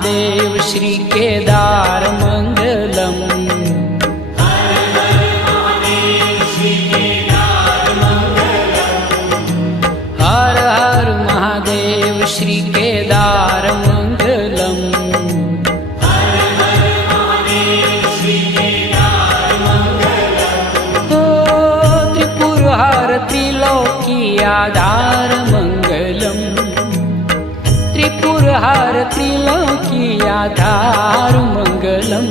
महादेव श्री केदार मंगलम। हर हर महादेव श्री केदार मंगलम। त्रिपुरहर त्रिलोकी आधार मंगलम। त्रिपुरहर त्रिलोकी आधार मंगलम।